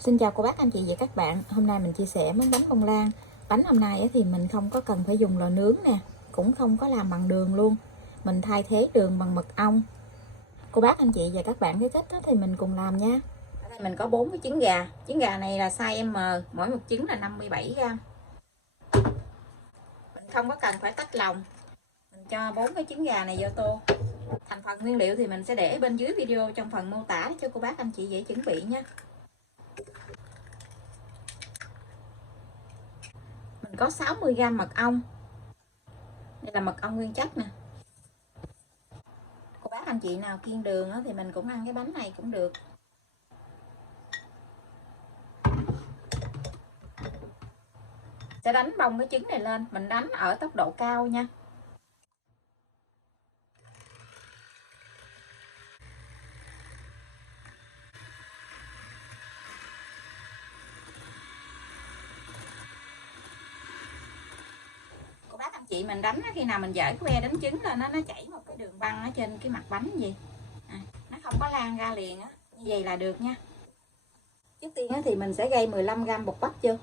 Xin chào cô bác anh chị và các bạn. Hôm nay mình chia sẻ món bánh bông lan. Bánh hôm nay thì mình không có cần phải dùng lò nướng nè, cũng không có làm bằng đường luôn. Mình thay thế đường bằng mật ong. Cô bác anh chị và các bạn thấy thích thì mình cùng làm nha. Ở đây mình có 4 cái trứng gà. Trứng gà này là size M, mỗi một trứng là 57g. Mình không có cần phải tách lòng. Mình cho 4 cái trứng gà này vô tô. Thành phần nguyên liệu thì mình sẽ để bên dưới video trong phần mô tả cho cô bác anh chị dễ chuẩn bị nha. Mình có 60g mật ong. Đây là mật ong nguyên chất nè. Cô bác anh chị nào kiêng đường thì mình cũng ăn cái bánh này cũng được. Sẽ đánh bông cái trứng này lên, mình đánh ở tốc độ cao nha. Cô bác anh chị mình đánh khi nào mình dở cái que đánh trứng lên nó chảy một cái đường băng ở trên cái mặt bánh gì nó không có lan ra liền như vậy là được nha. Trước tiên thì mình sẽ gây 15g bột bắp vô.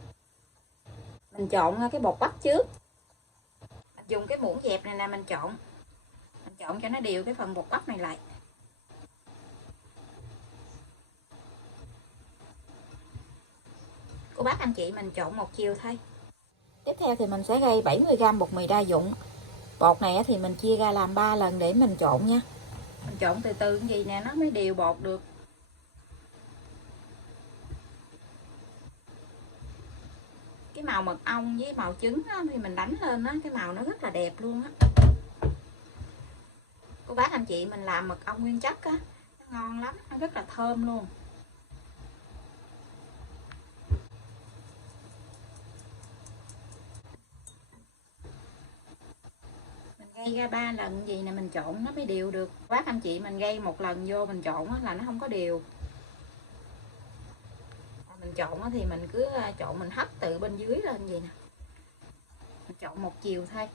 Mình trộn cái bột bắp trước. Mình dùng cái muỗng dẹp này nè, mình trộn cho nó đều cái phần bột bắp này lại. Cô bác anh chị mình trộn một chiều thôi. Tiếp theo thì mình sẽ gây 70g bột mì đa dụng. Bột này thì mình chia ra làm 3 lần để mình trộn nha. Mình trộn từ từ như vậy nè nó mới đều bột được. Cái màu mật ong với màu trứng thì mình đánh lên cái màu nó rất là đẹp luôn á. Cô bác anh chị mình làm mật ong nguyên chất nó ngon lắm, nó rất là thơm luôn. Mình gây ra 3 lần gì nè mình trộn nó mới đều được. Cô bác anh chị mình gây một lần vô mình trộn là nó không có đều. Mình trộn thì mình cứ trộn mình hất từ bên dưới lên vậy nè. Mình trộn một chiều thôi.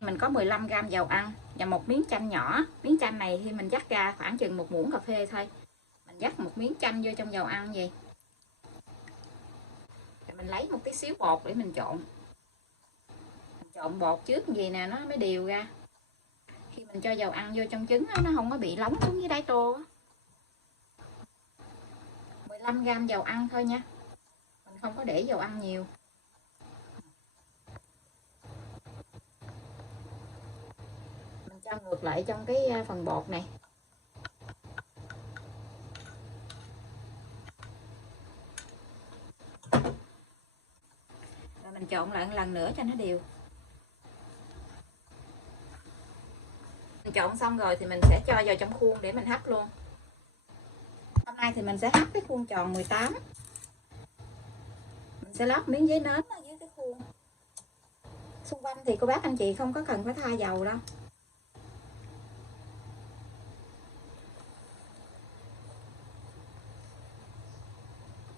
Mình có 15g dầu ăn và một miếng chanh nhỏ. Miếng chanh này thì mình dắt ra khoảng chừng 1 muỗng cà phê thôi. Mình dắt một miếng chanh vô trong dầu ăn vậy. Rồi mình lấy một tí xíu bột để mình trộn. Mình trộn bột trước gì nè nó mới đều ra. Khi mình cho dầu ăn vô trong trứng nó không có bị lóng xuống dưới đáy tô. 15g dầu ăn thôi nha. Mình không có để dầu ăn nhiều. Mình cho ngược lại trong cái phần bột này. Rồi mình trộn lại một lần nữa cho nó đều. Mình trộn xong rồi thì mình sẽ cho vào trong khuôn để mình hấp luôn. Hôm nay thì mình sẽ hấp cái khuôn tròn 18. Mình sẽ lót miếng giấy nến ở dưới cái khuôn. Xung quanh thì cô bác anh chị không có cần phải thoa dầu đâu.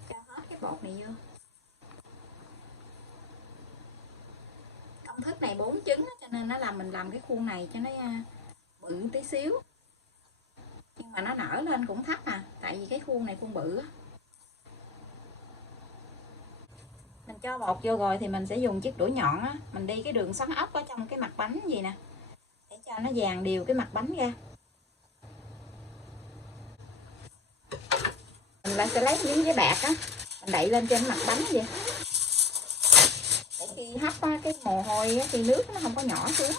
Cho hết cái bột này vô. Công thức này 4 trứng cho nên nó làm mình làm cái khuôn này cho nó bự tí xíu. Nhưng mà nó nở lên cũng thấp tại vì cái khuôn này khuôn bự á. Mình cho bột vô rồi thì mình sẽ dùng chiếc đũa nhọn mình đi cái đường xoắn ốc ở trong cái mặt bánh gì nè để cho nó dàn đều cái mặt bánh ra. Mình lại sẽ lấy miếng giấy bạc mình đậy lên trên mặt bánh vậy để khi hấp cái mồ hôi thì nước nó không có nhỏ xuống.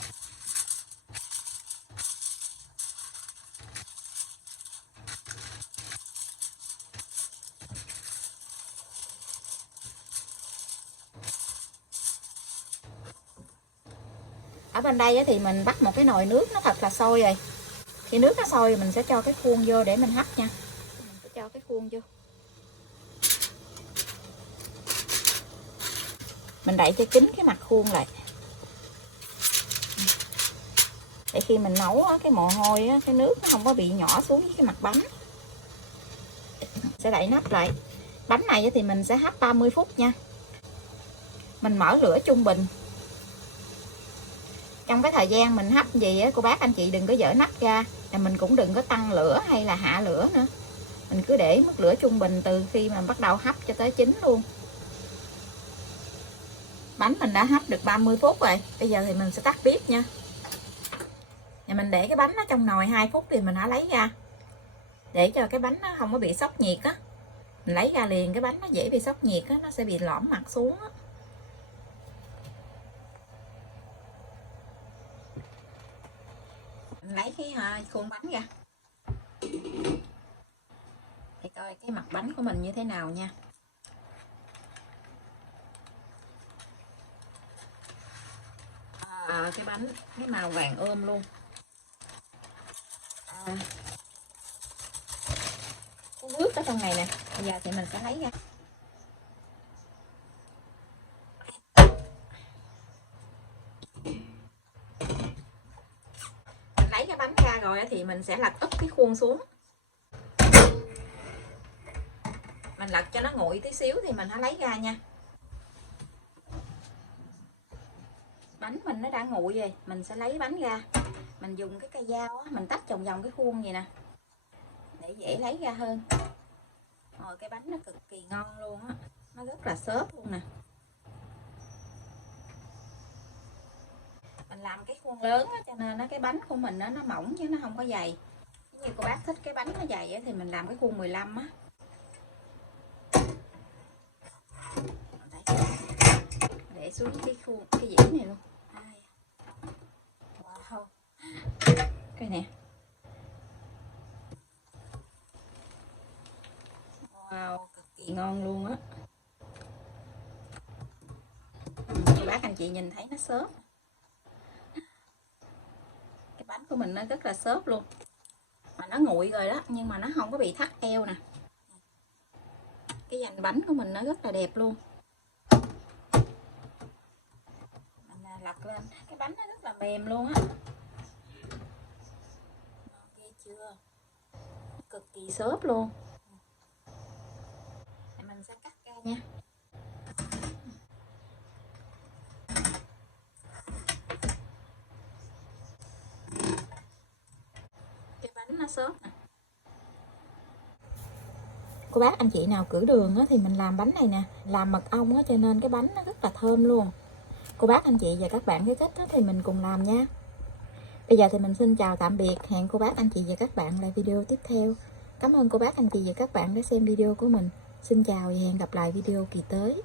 Ở bên đây thì mình bắt một cái nồi nước nó thật là sôi rồi. Khi nước nó sôi mình sẽ cho cái khuôn vô để mình hấp nha. Mình sẽ cho cái khuôn vô. Mình đậy cho kín cái mặt khuôn lại. Để khi mình nấu cái mồ hôi cái nước nó không có bị nhỏ xuống với cái mặt bánh. sẽ đậy nắp lại. Bánh này thì mình sẽ hấp 30 phút nha. Mình mở lửa trung bình. Trong cái thời gian mình hấp gì á, cô bác anh chị đừng có dỡ nắp ra, là mình cũng đừng có tăng lửa hay là hạ lửa nữa. Mình cứ để mức lửa trung bình từ khi mà bắt đầu hấp cho tới chín luôn. Bánh mình đã hấp được 30 phút rồi. Bây giờ thì mình sẽ tắt bếp nha. Và mình để cái bánh nó trong nồi 2 phút thì mình hãy lấy ra. Để cho cái bánh nó không có bị sốc nhiệt á. Mình lấy ra liền, cái bánh nó dễ bị sốc nhiệt á, nó sẽ bị lõm mặt xuống á. Mình lấy cái khuôn bánh ra. Để coi cái mặt bánh của mình như thế nào nha. Cái bánh cái màu vàng ươm luôn. Có nước ở trong này nè. Bây giờ thì mình sẽ lấy ra. Mình lấy cái bánh ra rồi thì mình sẽ lật úp cái khuôn xuống. Mình lật cho nó nguội tí xíu thì mình hãy lấy ra nha. Bánh mình nó đã nguội rồi, mình sẽ lấy bánh ra. Mình dùng cái cây dao á, mình tách vòng vòng cái khuôn vậy nè, để dễ lấy ra hơn. Rồi cái bánh nó cực kỳ ngon luôn á, nó rất là xốp luôn nè. Mình làm cái khuôn lớn á, cho nên nó cái bánh của mình nó mỏng chứ nó không có dày. Như cô bác thích cái bánh nó dày á, thì mình làm cái khuôn 15 á. Để xuống cái khuôn cái dĩa này luôn. Wow. Cái nè. Wow, cực kỳ ngon luôn á. Cô bác anh chị nhìn thấy nó xốp. Cái bánh của mình nó rất là xốp luôn. Mà nó nguội rồi đó, nhưng mà nó không có bị thắt eo nè. Cái dành bánh của mình nó rất là đẹp luôn. Mình lật lên, cái bánh nó rất là mềm luôn á. Ghê chưa? Cực kỳ xốp luôn. Mình sẽ cắt ra nha. Cái bánh nó xốp nè. Cô bác anh chị nào cử đường á, thì mình làm bánh này nè, làm mật ong á, cho nên cái bánh nó rất là thơm luôn. Cô bác anh chị và các bạn thấy thích á, thì mình cùng làm nha. Bây giờ thì mình xin chào tạm biệt, hẹn cô bác anh chị và các bạn lại video tiếp theo. Cảm ơn cô bác anh chị và các bạn đã xem video của mình. Xin chào và hẹn gặp lại video kỳ tới.